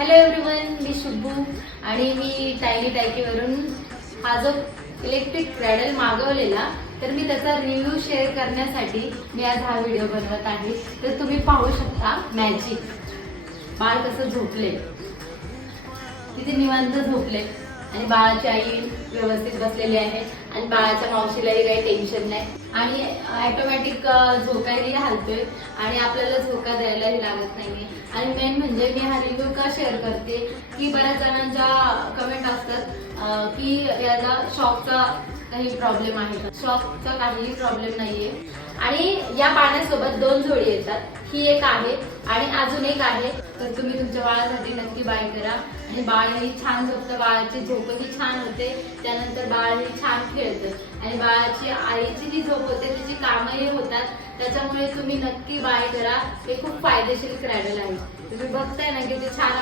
Hello everyone, मी शुभू आणि मी tiny टायकीवरून हा जो इलेक्ट्रिक क्रॅडल मागवलेला तर मी त्याचा रिव्ह्यू शेअर करण्यासाठी मी आज हा व्हिडिओ बनवत आहे। तर तुम्ही पाहू शकता मॅजिक बाळ कसं झोपले, किती निवांत झोपले आणि बाळाची आई व्यवस्थित बसलेली आहे आणि बाळाच्या मावशीलाही काही टेन्शन नाही आणि ऑटोमॅटिक झोकायलाही हलतोय आणि आपल्याला झोका द्यायलाही लागत नाहीये। आणि मेन म्हणजे मी हा रिव्ह्यू का शेअर करते की बऱ्याच जणांच्या कमेंट असतात की याला शॉकचा काही प्रॉब्लेम आहे का। शॉकचा काहीही प्रॉब्लेम नाहीये आणि या पाण्यासोबत दोन जोडी येतात, ही एक आहे आणि अजून एक आहे। तर तुम्ही तुमच्या बाळासाठी नक्की बाय करा आणि बाळही छान झोपतं, बाळाची झोपही छान होते, त्यानंतर बाळही छान खेळतं आणि बाळाची आईची जी झोप होते त्याची कामही होतात। त्याच्यामुळे तुम्ही नक्की बाय करा, हे खूप फायदेशीर क्रॅडल आहे। तुम्ही बघताय ना किती छान